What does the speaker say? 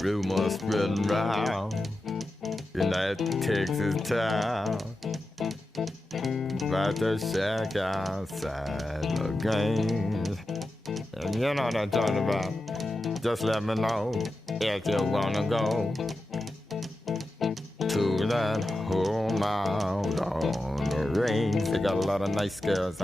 Rumors spreading round in that Texas town about the shack outside the games. And you know what I'm talking about. Just let me know if you wanna go to that home out on the range. They got a lot of nice girls.